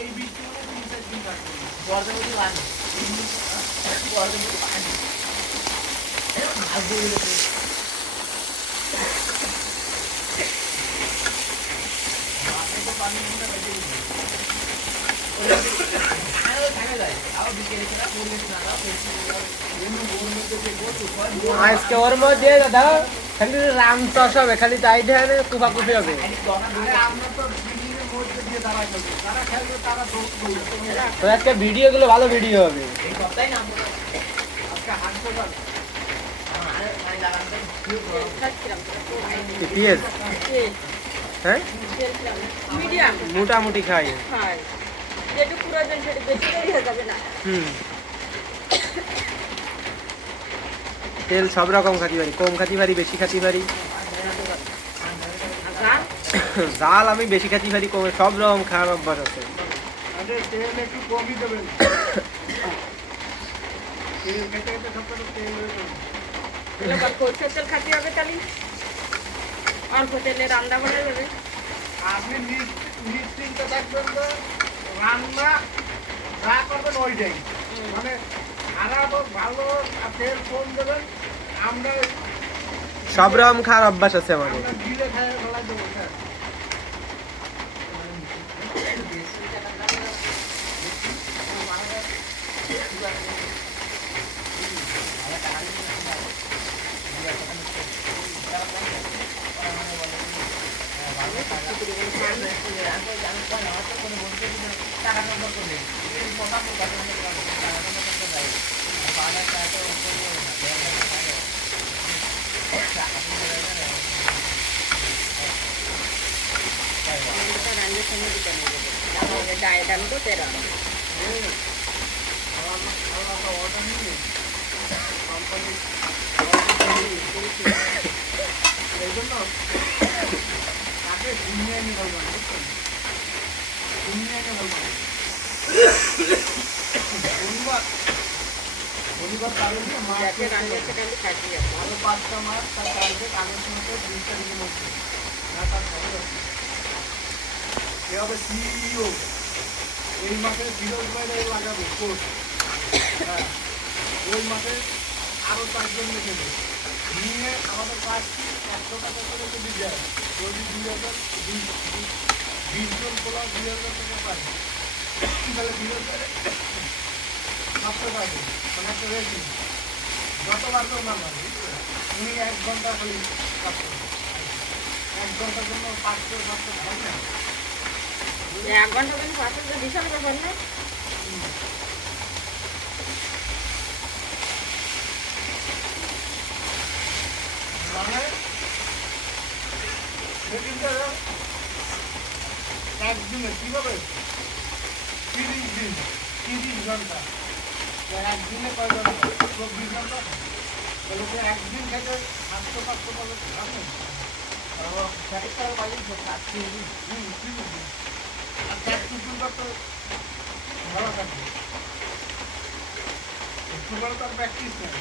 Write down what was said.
এই বৃষ্টি মানে 3-4 দিন থাকবে। বর্ধমানে পানি বর্ধমানে পানি ভাগ্য মাঠে তো পানি মনে বেঁচে গেছে। আজকে ওর মধ্যে দাদা খালি রাম চাষ হবে, খালি তাই ঢেলে কুপাকুপি হবে। আরে আমরা তো বিল্ডিংয়ের মধ্যে দিয়ে দাঁড়াই থাকবো, যারা খেলবে তারা দৌড়। তো আজকে ভিডিও গুলো ভালো ভিডিও হবে। এই সপ্তাহে নাম আজকে হাঁটতে পারবে। পেঁয়াজ হ্যাঁ মিডিয়াম মোটামুটি খাই। খায় যেটুকু প্রয়োজন সেটা বেশি হয়ে যাবে না। তেল সব রকম খাতি পারি, কম খাতি পারি, বেশি খাতি পারি। জাল আমি বেশি খাতি পারি, কম, সব রকম খাওয়ার অভ্যাস আছে। আরে তেল একটু কমই দেবেন। তেল খেতে খেতে সবটা তেল হয়ে যাবে। এবার সরষের তেল খাতে হবে, তাহলে অল্প তেলে রান্না করা যাবে। আপনি নিশ্চিন্ত থাকবেন যে রান্না যা করবেন ওইটাই, মানে খারাপ হোক ভালো হোক তেল কম দেবেন। আমরা সব রকম খাওয়ার অভ্যাস আছে আমাদের। আমরা গিলে খাই ফেলাই দেবো। রান্নার সময় দিতে নেবে ডায়েট আমি তো তেরা আলাদা অর্ডার নিয়ে কোম্পানি এই জন্য তাকে ঘুমিয়ে নিয়ে বলবেন, বুঝছেন? ঘুমিয়ে নিয়ে বলবেন শনিবার কারণ মাছ যাকে রান্না সেটা আমি খাচ্ছি যাবো। আরো 5টা মাছ তার কালকে কাগজ মতো 2 তারিখের মধ্যে না তার খবর আছে। সে হবে সিইও, এই মাসে ফিরোজ ভাইরা লাগাবে কোর্স। হ্যাঁ, ওই মাসে আরো 4 জন নেবে নিয়ে আমাদের কাজ 100 টাকা করে যদি যায়, যদি 20 জন পোলা 2000 টাকা পায়, তাহলে ফিরোজ ভাইরা সবটা পাবে, মানে একটা রেটিং যতবার তো না পাবে। উনি 1 ঘন্টা খালি কাজ করবেন, 1 ঘন্টার জন্য 500-700 হয় না। 1 ঘন্টা কিন্তু পাঁচটা বিশাল ব্যাপার না। মানে সেদিনটা একদিনে কীভাবে 30 দিন 30 ঘন্টা, একদিনে কয় ঘন্টা? 24 ঘন্টা। তাহলে তো একদিন থেকে 700-500 বলে খাবে। আর 30 দিন। আর 4 শুক্রবার তো ভালো থাকবে, শুক্রবার তো আর প্র্যাকটিস নেই।